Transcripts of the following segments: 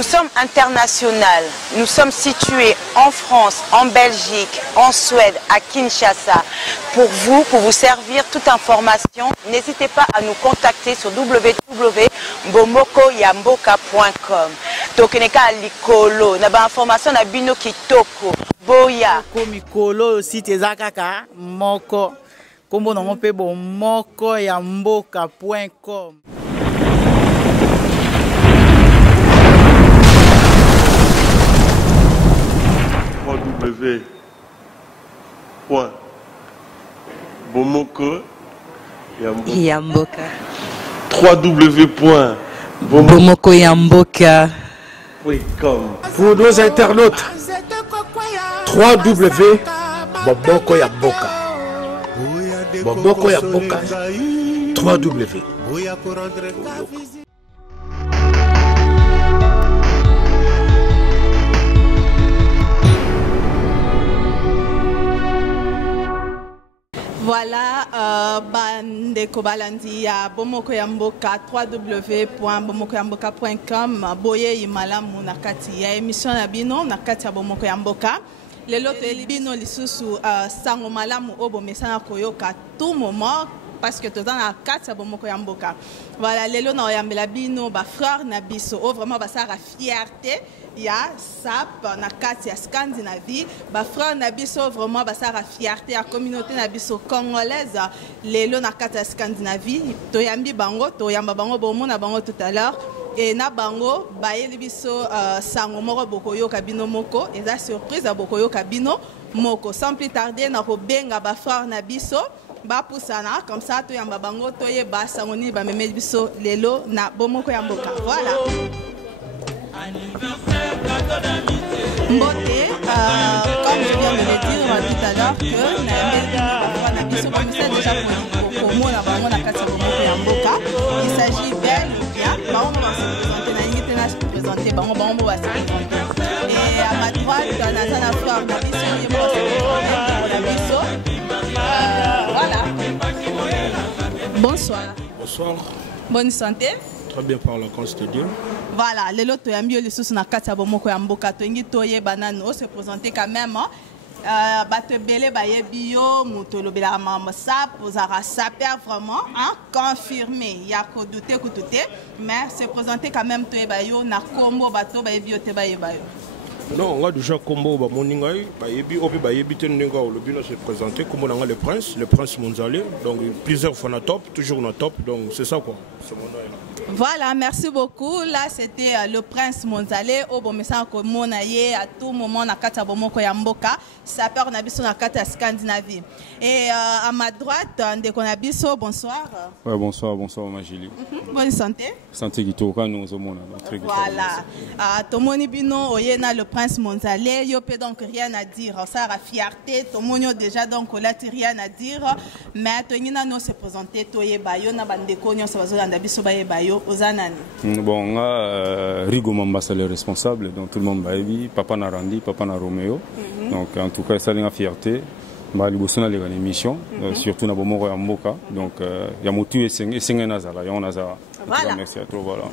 Nous sommes internationaux. Nous sommes situés en France, en Belgique, en Suède, à Kinshasa. Pour vous servir toute information, n'hésitez pas à nous contacter sur www.bomokoyamboka.com. Tokeneka likolo, na ba information na bino kitoko. Boya. Mikolo aussi tezakaka moko. Kombo na ngope bomokoyamboka.com. www.bomokoyamboka. www.bomokoyamboka.com. Pour nos internautes, www.bomokoyamboka. Bomokoyamboka. www. Voilà, Bandeko Balandi à Bomokoyamboka, www.bomokoyamboka.com. Boye imalamu nakati ya émission nabino nakati ya Bomokoyamboka. Lelo to elibino lisusu sango malamu obo mesana koyoka tout moment parce que tout dans la kati ya Bomokoyamboka. Voilà, lelo na oyambela bino ba frère na biso o vraiment ba sara fierté. Ya SAP na kati ya Scandinavie ba frère na biso vraiment ba sara fierté ya communauté na biso congolaise lelo na kati ya Scandinavie to yambi bango to yamba bango bomona bango tout à l'heure et na bango ba yeli biso sango moko bokoyo kabino moko eza surprise ya bokoyo kabino moko sans plus tarder na ko benga ba frère na biso ba pusana comme ça to yamba bango to ye ba sango ni ba meme biso lelo na Bomokoyamboka. Voilà. Mbote, comme je viens de le dire tout à l'heure, que il s'agit d'elle, et à ma droite, Nathan Fleur, voilà. Bonsoir. Bonsoir. Bonne santé. Très bien par la grâce de Dieu. Voilà, les lots yambio les sous na kati ya Bomokoyamboka to ngi toye banano se présenter quand même bato belé baye bio mutolo bela mama sap ozara saper vraiment hein confirmé ya ko douter ko douter mais se présenter quand même toye bayo na kombo bato baye bio te baye bayo. Non, on a déjà combo ba moningai bayebi obi bayebi tenenga le but se présenter comme on a le prince Monzalé donc plusieurs fois na top toujours na top donc c'est ça quoi. C'est mon nom. Voilà, merci beaucoup. Là, c'était le prince Monzalé. Au bon message que mon aïe à tout moment na kata Bomokoyamboka, ça perd na biso na kata Scandinavie. Et à ma droite, Ndeko Nabiso, bonsoir. Ouais, bonsoir ma Julie. Bonne santé. Santé qui toka nous au monde. Voilà. Tomoni bino oyena le prince Monzalé, yo peut donc rien à dire. Ça a fierté, tomonio déjà donc là rien à dire. Mais tongina no se présenter toye bayo na bandeko nyo sa bazolanda biso baye bayo. Bon, Rigo Mambasa le responsable, donc tout le monde baïbi, papa Narandi, papa na Roméo. Donc en tout cas, ça a une fierté. Bah, les bossons les émissions, surtout na Bomokoyamboka. Donc il y a Moutu et Sengen Nazala, et on Nazara. Voilà. Merci à toi, voilà.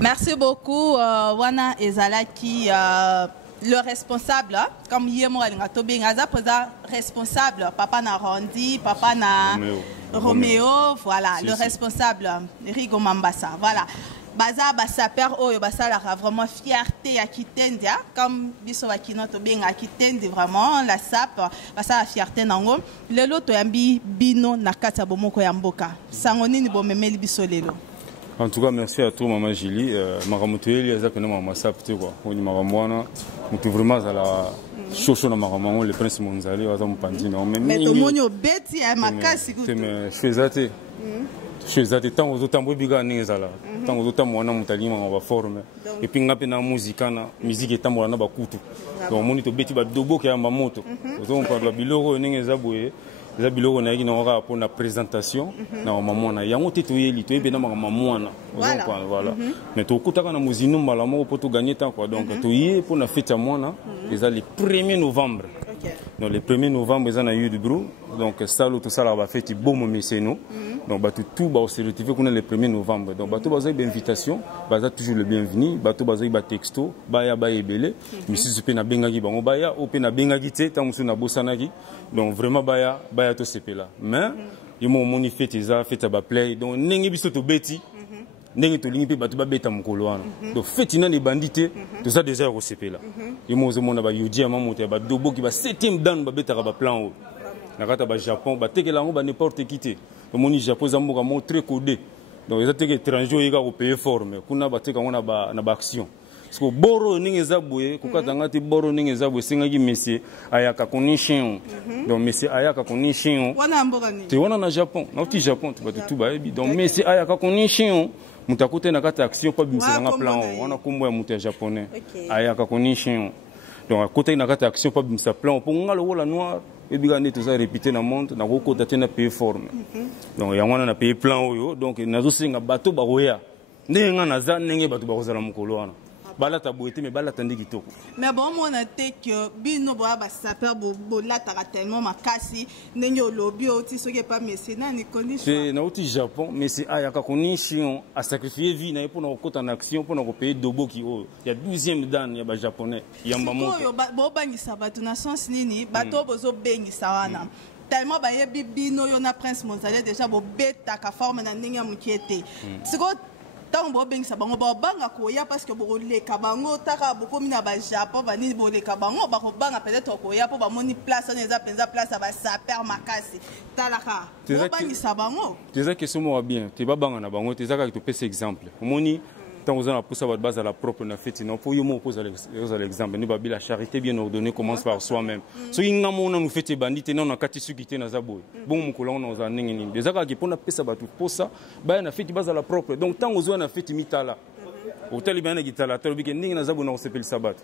Merci beaucoup, Wana Ezala qui le responsable, comme Yemo Alingatobé, responsable, papa Narandi, papa na Roméo, voilà, le responsable, Rigo Mambasa, voilà. Baza Bassaper Oyo Basala a vraiment fierté à Kitendia, comme Biso Wakinoto bien à Kitendi vraiment, la SAP, Basa fierté nango. Le loto yambi bino nakata Bomokoyamboka. Sangoni ni bomemeli biso lelo. En tout cas, merci à toi, Maman Julie. Maramoutoueli, il y a que nous, Maman Sapte, quoi. On y m'a vraiment, on vraiment à la chocho na Maman, le prince Monzali, on a pandi, non. Mais tout le monde est bête, il y a ma casse. Je fais ça, je fais ça, tant aux autres, biga nezala. Tant aux autres, moi, on a montalima, on va former. Et puis, on a une musique, musique est tambour, on a bakoutou. Donc, on est au bêti, dobo qui a ma moto. On parle de biloro, on est zaboué. Les biloko na yiki na pour la présentation na maman na yango tetoye litoye bena maman na voilà mais to kutaka na muzino mbala moko pour tout gagner temps quoi donc toye pour la fête à moi na les 1er novembre donc le 1er novembre ils en a eu du brou donc ça tout ça là va fête bon moment c'est nous Donc tout va se retrouver le 1er novembre. Donc bateau baza une invitation, baza toujours le bienvenu, bateau baza ba texto, baya ebele, monsieur se na bengaki bango baya, o pe na bengaki te tant musu na bosanaki. Donc vraiment baya to sepe là. Mais il m'a moni fait ba play. Donc nengi biso to beti. Nengi to lingi pe bato ba beta mukolo wana. Donc fait ina les bandits, tout ça déjà au sepe là. Il m'a mona ba yodi ama monter ba dobo ki ba 7e dan ba beta ba plan. Nakata ba Japon, ba tekela ngo ba n'importe qui te. Moni Japon zamboka mo très codé. Donc ils étaient étrangers ils ont payé forme. Kuna ba teka ngona ba na ba action. Parce que boro ninge zaboye ko katanga ti boro ninge zaboye singaki monsieur ayaka konishin. Donc monsieur ayaka konishin. Wana mboka ni. Te wana na Japon, na ti Japon tu ba tout ba ebi. Donc monsieur ayaka konishin. Mutakote na kata action pa bimisa nga plan. Wana kombo ya mutu japonais. Ayaka konishin. Donc à côté na kata action pa bimisa plan pour ngalo wala noir. Et bien, tout ça répété dans le monde, on a beaucoup de pays forme. Donc, il y a un pays plan. Donc, il y a un bateau baroya. Il y a un bateau baroya. Bala tabouete mais bala tandi kitoko. Mais bon on a été que bino boa ba saper bo la tellement makasi nenyo lobby oti soke pas messi na ni condition. C'est na oti Japon mais c'est ayaka condition à sacrifier vie na pour na kokota en action pour na ko payer dobo ki o. Il y a 12e dan ya ba japonais yamba moto. Ko bo bangisa bato na sens nini bato bozo bengisa wana. Tellement ba yebi bino yo na prince Monzale déjà bo beta ka forme na ninga mukiete. Siko tant bo bengisa bango ba banga koya parce que bo le kabango taka boko mina ba Japon ba ni bo le kabango ba ko banga peut-être koya po ba moni place on eza penza place ba saper makasi talaka bo bangisa bango teza question mo bien te ba banga na bango teza ka to pese exemple moni tant vous en poussa votre base à la propre na fête non pour yo mo pose l'exemple ni ba la charité bien ordonnée commence par soi-même so inga mo na nous fête bandite non na kati sukité na zaboy bon mo kolon na za ningi ni déjà ka ki pona pesa ba tout posa ba na fête base à la propre donc tant vous na fête mitala hôtel bien na gitala tolobi ke ningi na zaboy na sepel sabat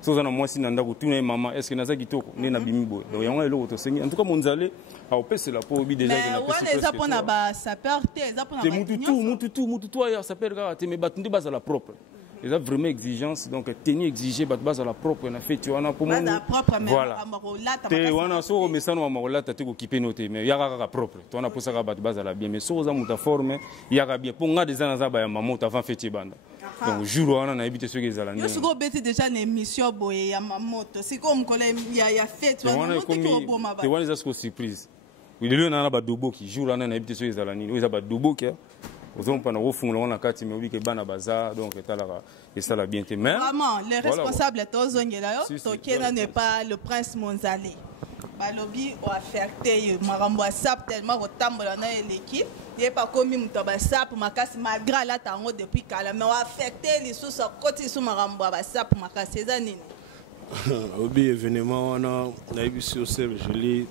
so za na mwasi na ndako tuna maman est-ce que na za kitoko ni na bimi boy donc yango elo to sengi en tout cas Monzale a pese la po bi déjà que na pese mais ça pona ba saper te ça pona ba mutu ya saper ka te me batndi base à la propre. Ils ont vraiment exigence donc tenir exiger base à la propre na fait tu on a pour moi voilà te wana so mais ça no marola ta te ko kipe noté mais yaka ka propre to na posa ka base à la bien mais so za muta forme yaka bien pour nga des ans za ba ya mamoto avant fête banda donc jour wana na ebite so ke zala ndenge yo beti déjà na émission boye ya mamoto c'est comme collègue ya fête wana moto ko boma ba te wana za ko surprise oui le na ba dobo ki jour wana na ebite so ke zala nini oui za ba dobo ki aux hommes pendant au fond on a quatre mais oui que bana bazar donc et ça la bien été mais vraiment les responsables tous ongela yo tokena n'est pas le prince Monzale balobi o affecté marambo sap tellement rotambola na l'équipe il pas comme muto ba sap makasi malgré la tango depuis kala mais o affecté les sous côté sous marambo ba sap makasi za nini obi événement wana na ibisi aussi joli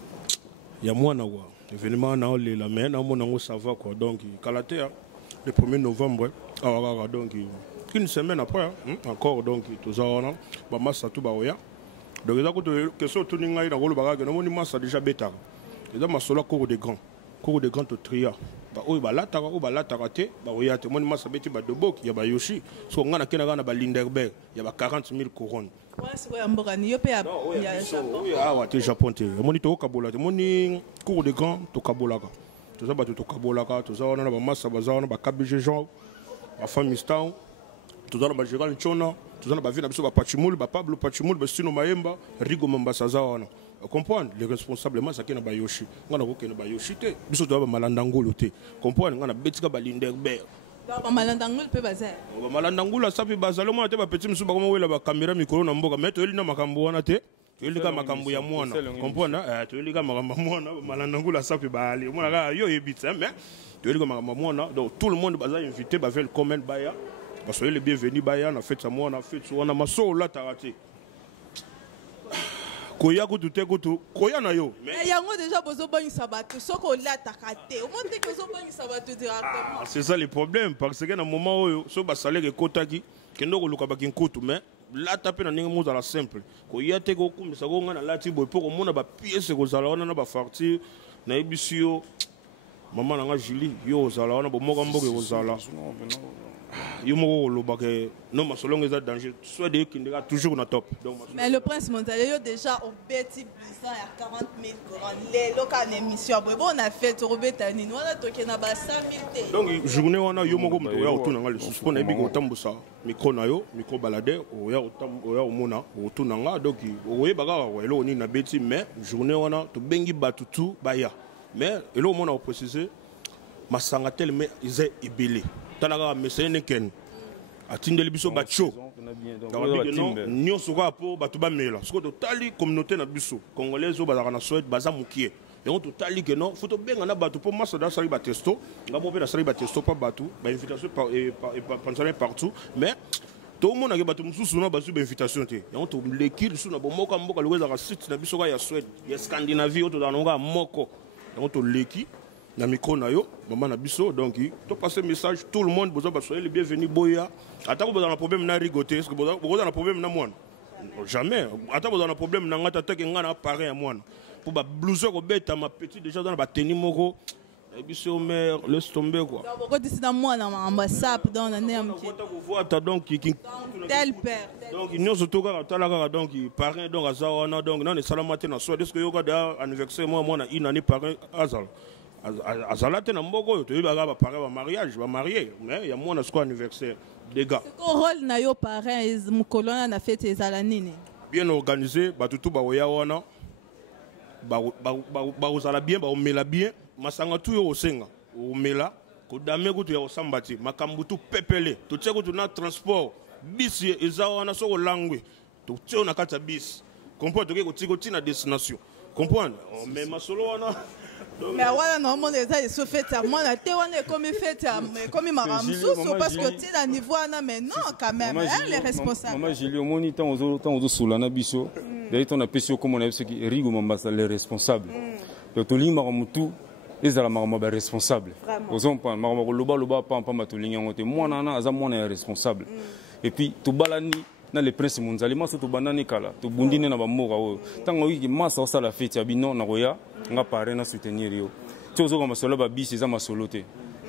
ya mwana wa événement na ole la mais na mona ngo ça va quoi donc kalatea le 1er novembre donc une semaine après encore donc tout ça on ba massa tout ba oya donc ça que question tout ninga ina golo baga no moni massa déjà beta et dans masola cours de grand to tria ba oyo ba lataka te ba oya te moni massa beti ba dobok ya ba yoshi so ngana kena na ba Linderberg ya ba 40,000 couronnes ouais c'est quoi mboka ni yo pe ya Japon ah ouais te Japon te moni to kabola te moni cours de grand to kabolaka tout ça bato to kabolaka tout ça on a ba massa bazana ba kabije Jean ba Famistan tout ça ba Gérald Chona tout ça ba vina biso ba Pachimul ba Pablo Pachimul ba Sino Maemba Rigo Mambasaza wana comprendre les responsables ma sakena ba Yoshi ngana ko kena ba Yoshi te biso to ba Malanda Ngolo te comprendre ngana betika ba Linderberg ba Malanda Ngolo pe bazar ba Malanda Ngolo sapi bazalo mo te ba petit musu ba ko wela ba caméra micro na mboka meto eli na makambo wana te Tuelika makambu ya mwana comprendre tuelika makambu mwana Malanda Ngolo sapi ba ali mwana ka yo yebitsa mais tuelika makambu mwana donc tout le monde baza invité ba vel comment baya parce que les bienvenus baya na fête ça mwana fête wana maso la tarate koya ko tout koya na yo mais yango déjà bozo bangisa bato soko la takate au monde que zo bangisa bato directement c'est ça le problème parce que na moment oyo so ba salaire kotaki kendo ko luka bakin kutu mais la taper na ninga moza la simple koya te ko kumisa ko ngana lati boy pour mona ba pièce ko zala wana na ba fartir na ebisio maman nanga Julie yo ozala wana bomoka mboka ozala yo moko loba ke non masolongo eza danger soit de kindera toujours na top. Mais le prince Montalé yo déjà au petit bizarre à 40 000 courants les locales émission bon on a fait robeta ni on a toqué na ba 100 000 donc journée wana yo moko mto ya otuna nga le suspend na biko tambusa micro na yo micro balade oya oya omona otuna nga donc oye baga welo ni na beti mais journée wana to bengi batutu baya mais elo mona o préciser masanga tel mais ils ebele tanaka mesene ken atindeli biso bacho nyonso kwa po bato bamela siko totali communauté na biso congolaise bazaka na Suède baza mukie yango totali ke non faut tobenga na bato po masa da sali ba testo ngabo pe na sali ba testo pa bato ba invitation par partout mais tout le monde a battu mususu na basu ba invitation te yango to lekil su na bomoka mboka lweza ka site na biso ka ya Suède ya Scandinavie to da nonga moko yango to leki na micro na yo maman na biso donc to passer message tout le monde besoin soyez les bienvenus boya atako besoin na problème na rigoter est-ce que besoin na problème na mwana jamais atako besoin na problème na ngata teke ngana pareil à mwana pour ba blouser ko beta ma petit déjà dans ba tenir moko biso mère laisse tomber quoi donc d'ici dans mwana ambassade dans na nem qui donc tel père donc nous surtout quand talaka donc parrain donc azawana donc non salamate na soit est-ce que yo ka anniversaire moi na une année parrain azal azalate na mboko to yeba ba parrain ba mariage ba marié mais il y a mon anniversaire des gars ko rôle na yo parrain mukolona na fête ezala nini bien organisé batutu ba oya wana ba ozala bien ba omela bien masanga tu yo osenga omela ko dame ko to ya osambati makambu tu pepele to tseko tu na transport bis eza wana so langwe to tseo na kata bis comprendre que ko tiko tina destination comprendre mais masolo wana mais voilà normalement les gens se fait à moi la té wana comme fait comme maramsusu parce que tu la niveau na mais non quand même les responsables maman Julie omoni tant aux solana biso d'ailleurs on a pêché comme on a ce qui rigo mambasa les responsables donc to lima mutu ezala marama ba responsable ozon pa marama loba pa matolinga ngote mwana na aza mwana responsable et puis to balani na le prince Monzali maso to banani kala to bundine na ba moka o tanga wiki masa osala fete abino na roya nga pare na soutenir yo tozo ko masolo ba bisi za masolote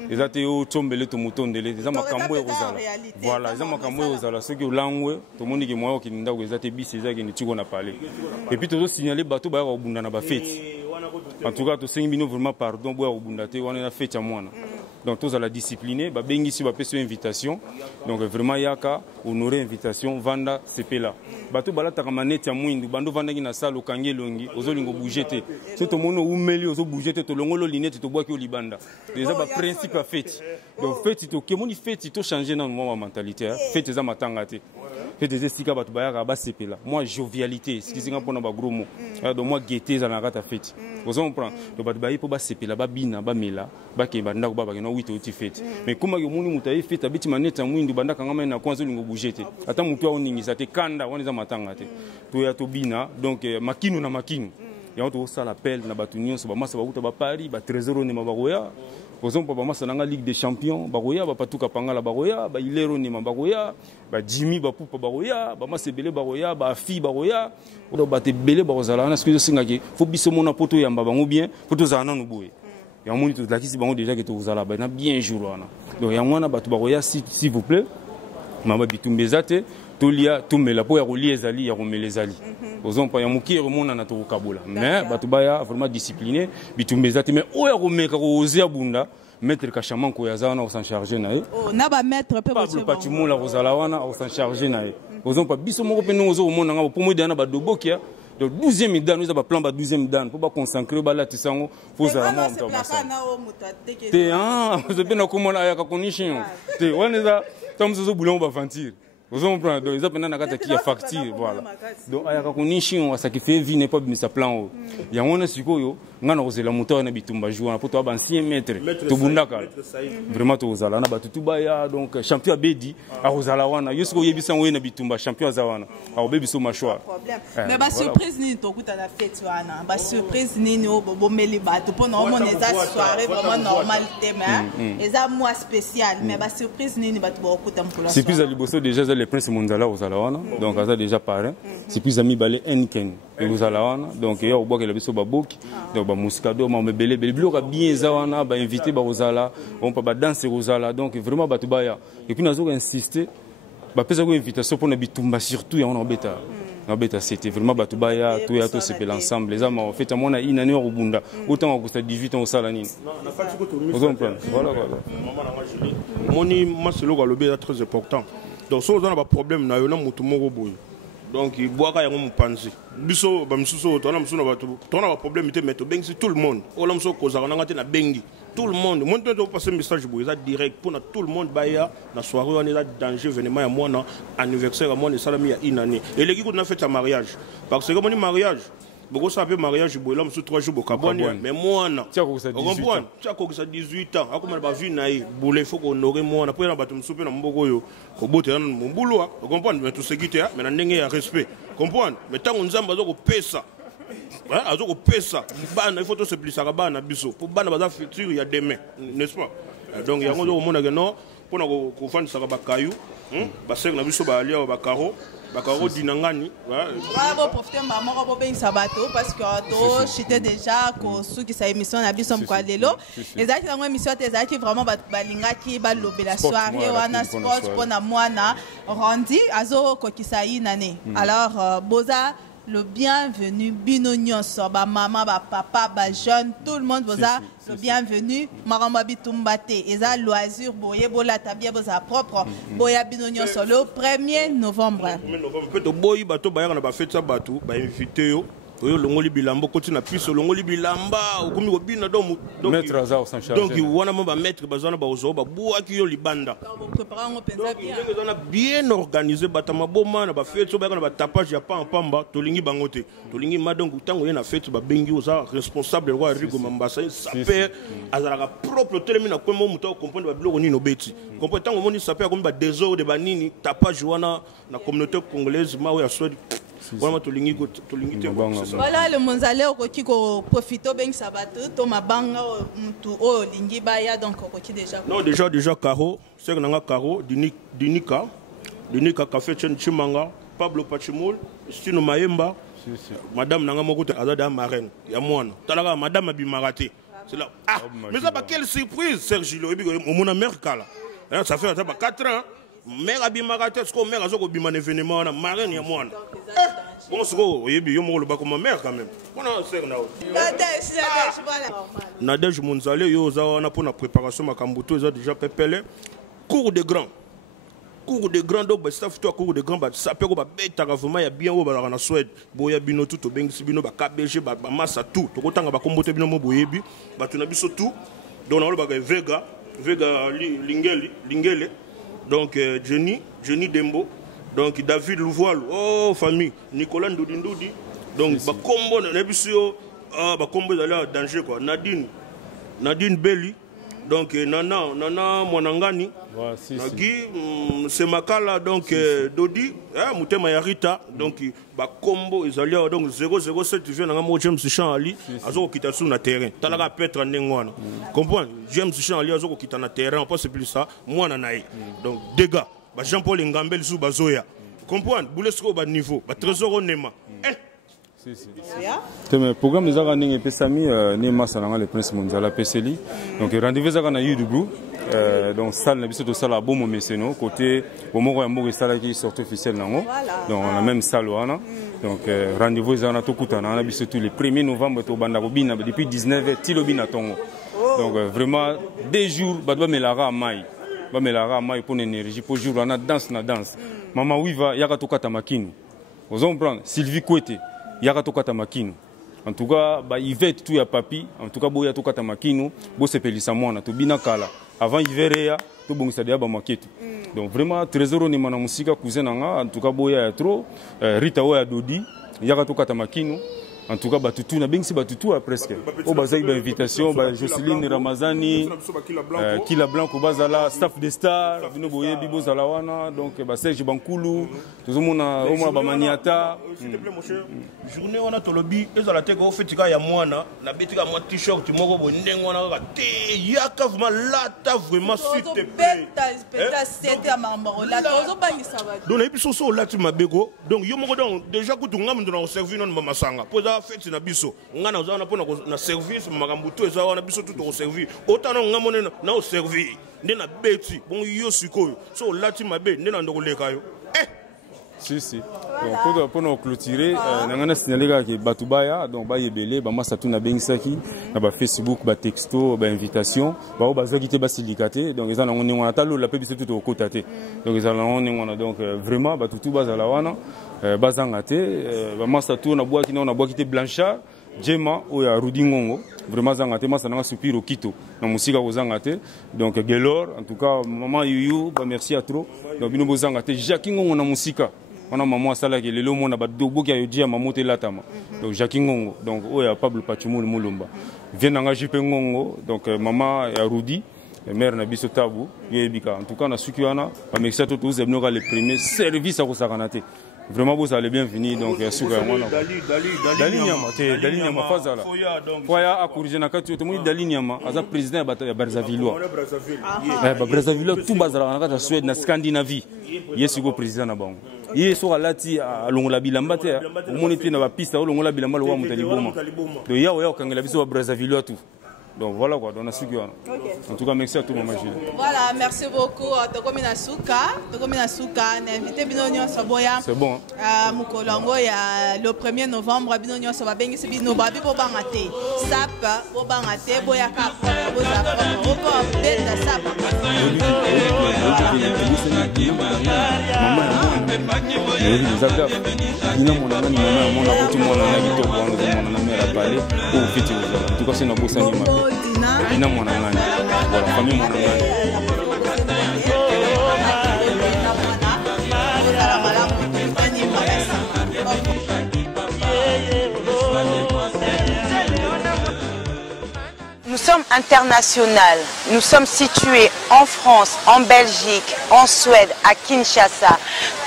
ezate yo tombele to mutondele za makambo e kozala voilà za makambo e kozala soki olangwe to moni ke moyo ki ndako ezate bisi za ki ni tiko na parler et puis tozo signaler bato ba obunda na ba fete en tout cas to sengi bino vraiment pardon bo obunda te wana na fete ya mwana donc tous à la discipliner ba bengi si ba peso invitation donc vraiment yaka honorer invitation vanda CP là bato balata ka maneti ya mwindu bando vanda ki na salo kangi longi ozolingo bouger so to mono umeli ozo bouger to longolo linete to boaki o libanda déjà ba principe à fête donc fête to kemoni fête to changer dans moi mentalité fête za matanga te fête des sika bato bayaka ba CP là moi jovialité ce qui singa pona ba gros mot donc moi gaieté za na kata fête vous comprendre donc bato bayi po ba CP là ba bina ba mela ba ke banda ko ba ke no wito uti fête mais comment que moni mutayi fête abiti maneti ya mwindu banda kanga na kwanzo lingo bouger te ata mutu a oningisa te kanda wana za matanga te to ya to bina donc makinu na makinu ya to sala appel na batu nyonso ba masa ba uta ba Paris ba trésor ne mabagoya pozon pa ba masa na Ligue des Champions bagoya ba patuka pangala bagoya ba ilero ne mabagoya ba Jimmy ba pupa bagoya ba masebele bagoya ba fi bagoya do ba te belé bazala na ce que singa ke faut biso mona poto yamba bango bien poto za na nuboye ya moni to lakisi bango déjà que to zala ba na bien jour wana donc ya mwana batu bagoya s'il vous plaît mama bitumbezate tolia tumela po ya kolia ezali ya komela ezali ozon pa ya mukiri mona na to kabola mais batu baya vraiment discipliné bitumbezate mais oya komeka ko ozia bunda maître Kachaman ko yazana o s'en charger na oh na ba maître pe Pablo Patimula ko zala wana o s'en charger na ozon pa biso moko pe no ozo mona nga po mo dana ba dobokia donc 12e dan nous a plan ba 12e dan pour ba consacrer ba la tisango pour za mo mta masa te ah vous bien komona ya ka condition te wana za tamzo boulon ba fantir vous comprenez donc ils ont pendant nakata qui a facture voilà donc ayaka kunishi on ça qui fait vie n'est pas bien sa plan ya wana sikoyo ngana kozela moto na bitumba jour na poto ba ancien maître to bundaka vraiment to zala na batutu baya donc champion bedi a kozala wana yesiko yebisa ngo na bitumba champion za wana a obebiso machwa mais ba surprise ni to kuta na fête wana ba surprise ni o bomeli bato po na on eza soirée vraiment normalité mais eza mois spécial mais ba surprise ni bato ba kuta mpola c'est plus à liboso déjà les princes Monzala aux Alawana, donc ça déjà parrain. C'est plus amis balé Enken et aux Alawana, donc il y a au bois que la biso babok, donc ba muskado, ma belé belé bien zawana, ba invité ba aux Ala, on peut ba danser aux Ala, donc vraiment ba tubaya. Et puis nous avons insisté, ba pesa go invitation pour nabitumba surtout et on embêta. C'était vraiment Batubaya, tout et tout c'est l'ensemble. Les hommes ont fait à mon avis une année au Bunda. Autant on coûte 18 ans au Salanine. Vous comprenez? Voilà. Moni, moi c'est le très important. Donc si on a un problème, on a un problème. Donc il boit quand il y a un panzi. Biso, bamsuso, on a un problème, mais tout le monde. On a un problème, tout le monde. Moi, je vais passer un message direct pour tout le monde. La soirée, on est là, danger, événement, à moi, anniversaire, à moi, et salami, il y a une année. Et les gens qui ont fait un mariage. Parce que comme un mariage, beaucoup savent mariage, il y a 3 jours au Cabane. Mais moi, tu comprends? Tu as 18 ans. Il faut qu'on aurait moi. Après, on a battu un souper dans mon boulot. Au bout de mon boulot, tu comprends? Mais tout ce qui est, mais on a un respect. Comprends? Mais tant qu'on a fait ça. Il faut se plier à la biso. Pour le futur, il y a demain, n'est-ce pas? Donc, il y a un monde qui pour faire ça caillou, parce que la biso va aller au Bacaro, Bacaro dinangani. Bravo, profiter maman, on va ça bateau parce que j'étais déjà ceux qui sa émission na biso quoi lelo. Les autres dans émission qui vraiment balinga qui ba lobé la soirée wana sport pour na mwana rendi azo ko ki sa inane. Alors boza le bienvenu, binonyon soba, maman, papa, jeune, tout le monde vous a le bienvenu. Maramba bitumbate, et ça loisir, boye, bola tabia, boza propre, boya binonyon so le 1er novembre. 1er novembre, peut-être boy bateau, bah on a fait ça bateau, bah invité yo. Longoli bilamba côté na plus longoli bilamba okomi ko bina donc maître Azar sans charge donc wana mo ba maître bazana ba ozo ba boa ki yo libanda bien organisé batama boma na ba fête so ba na ba tapage ya pa pamba tolingi bangote tolingi ma donc tango ye na fête ba bengi oza responsable roi Rigo Mambasa saper azala propre telemi na kwemo muto comprendre ba biloko ni no beti comprendre tango moni saper comme ba désordre de ba nini tapage wana na communauté congolaise ma ya so voilà le monzale qui profite bien sabato Thomas Banga mutu o lingi baya donc qui déjà non déjà Caro c'est que nanga Caro Dinika café Chimanga Pablo Pachimoul Stino Mayemba madame nanga moko azada marraine ya mwana talaka madame Abimarate c'est là mais ça pas quelle surprise Serge Lobi au mon mère kala ça fait 4 ans mère Abimarate ce qu'on mère azoko bima événement na marraine ya mwana bon c'est quoi yebi yo mo le ba comme mère quand même on a ser na Nadège Monzale yo za wana pour la préparation makambuto ils ont déjà pepele cours de grand donc ba staff to cours de grand ba ça peut ko ba beta vraiment ya bien o ba na Suède boya bino tout to bengisi bino ba KBG ba massa tout to kotanga ba kombote bino mo boyebi ba tuna biso tout donc na lo ba Vega Lingele donc Jenny Dembo donc David Louvoil oh famille Nicolas Ndoudi donc ba combo na biso ba combo là danger quoi Nadine Belli donc Nana Monangani Nagi c'est Makala donc Dodi Mutema Yarita donc ba combo izalia donc 007 vient na mo James Chan Ali azo kita sur na terrain talaka Petra Ndengwana comprendre James Chan Ali azo kita na terrain pas c'est plus ça moi na naï donc dégâts ba Jean-Paul Ngambel sous bazoya comprendre boulesco ba niveau ba trésor onema le programme des Araneng et Pesami, Nema Salanga, le Prince Monzala Peseli. Donc, rendez-vous à la Yudubu. Donc, salle, de salle à bon mécéno. Côté, au moment où il y a salle qui sort officiel. Donc, on a même salle. Donc, rendez-vous à la Tokutana. On a surtout le 1er novembre depuis 19h, Tilobina Tongo. Donc, vraiment, des jours, Badwa Melara Mai. Melara Mai pour l'énergie, pour jour, on a danse. Maman Wiva, Yakatoka Tamakinu. Vous comprenez? Sylvie Kouete. Yaka tokata makino. En tout cas, Yvette tout ya papi, en tout cas boya tokata makino, bo sepelisa mwana to bina kala. Avant Iverea, to bongisa dia ba maketu. Donc vraiment trésor ni mana musika cousin nga, en tout cas boya ya trop, Rita oya Dodi, yaka tokata makino. En tout cas, Batutu, na bengsi Batutu presque. Au bazak invitation, Jocelyne Ramazani, Kila Blanco Bazala, staff de stars, Vino Boye Bibo Zalawana, donc Serge Bankoulou, tout le monde a Omar Bamaniata. S'il te plaît mon cher, journée on a tout le bi, et ça la tête au fait que y a moi na betika moi t-shirt, tu m'auras bonné on a té, yaka vraiment là ta vraiment s'il te plaît. Donc et puis so là tu m'as bégo, donc yo mo donc déjà que tu ngam dans servir non mama sanga. Poza fait na biso, ngana za na pona na service makambo to eza na biso tout au servir. Autant non ngamone na au servir. Ndena beti, bon yo sikoyo. So là tu m'as bé, ndena ndoko leka yo. Si, si. Donc, pour nous clôturer, nous avons signalé que Batubaya, donc Bayebele, Bamasatou na Bengsaki, na Facebook, texto, invitation, Bazakite Basilicaté, donc ils ont un talo, la pébisse tout au côté. Donc ils ont donc vraiment Batutu Bazalawana, Bazangate, Bamasatou, on a bois quitté Blanchard, Djema, ou ya Rudingongo, vraiment Zangate, Masa n'a soupir au Quito, na Musika aux Zangate, donc Gelor, en tout cas, maman Yuyu, merci à trop, donc nous Zangate, Jacquingongo na Musika. On a maman sala qui est le monde a dobo qui a dit à maman te latama donc Jacques Ngongo donc oh ya Pablo Pachumul Mulumba vient engager Pengongo donc maman ya Rudi mère na biso tabu yebika en tout cas na sukiana ba mexia to tous ebnoka les premiers services à kosakanate vraiment vous allez bienvenue donc ya suka mwana Dali Nyama fazala foya a corriger na kati to mo Dali Nyama aza président ya Brazzaville Brazzaville tout bazala na kati Suède na Scandinavie yesuko président na bango il est alati alongola bilamba te omonite na ba piste alongola bilamba lo wa mutaliboma to ya kangela biso ba Brazzaville tout. Donc voilà quoi, on a su que en tout cas merci à tout le monde. Voilà, merci beaucoup. Tokomina Souka, invité Binonio Soboya. C'est bon. Mukolongo ya le 1er novembre Binonio Soba bengisi bino babi po bangate. Sap po bangate boya ka po za beta sap. En tout cas c'est notre bossa Ina mwana ngani voilà famille mwana ngani Nous sommes internationaux. Nous sommes situés en France, en Belgique, en Suède, à Kinshasa.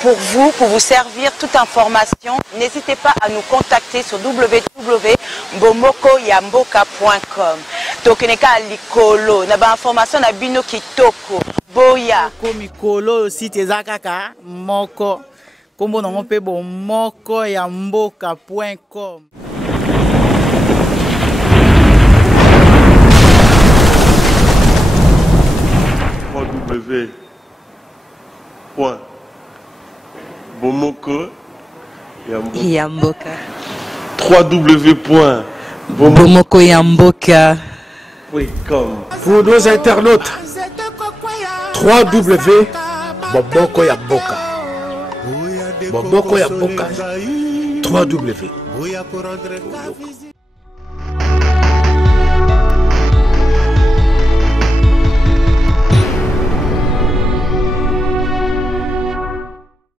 Pour vous servir toute information, n'hésitez pas à nous contacter sur www.bomokoyamboka.com. Tokeneka likolo, na ba information na bino kitoko. Boya. Komikolo site zakaka moko. Kombo na ngope bomokoyamboka.com. www.bomokoyamboka. www.bomokoyamboka.com. Pour nos internautes, www.bomokoyamboka. Bomokoyamboka. www.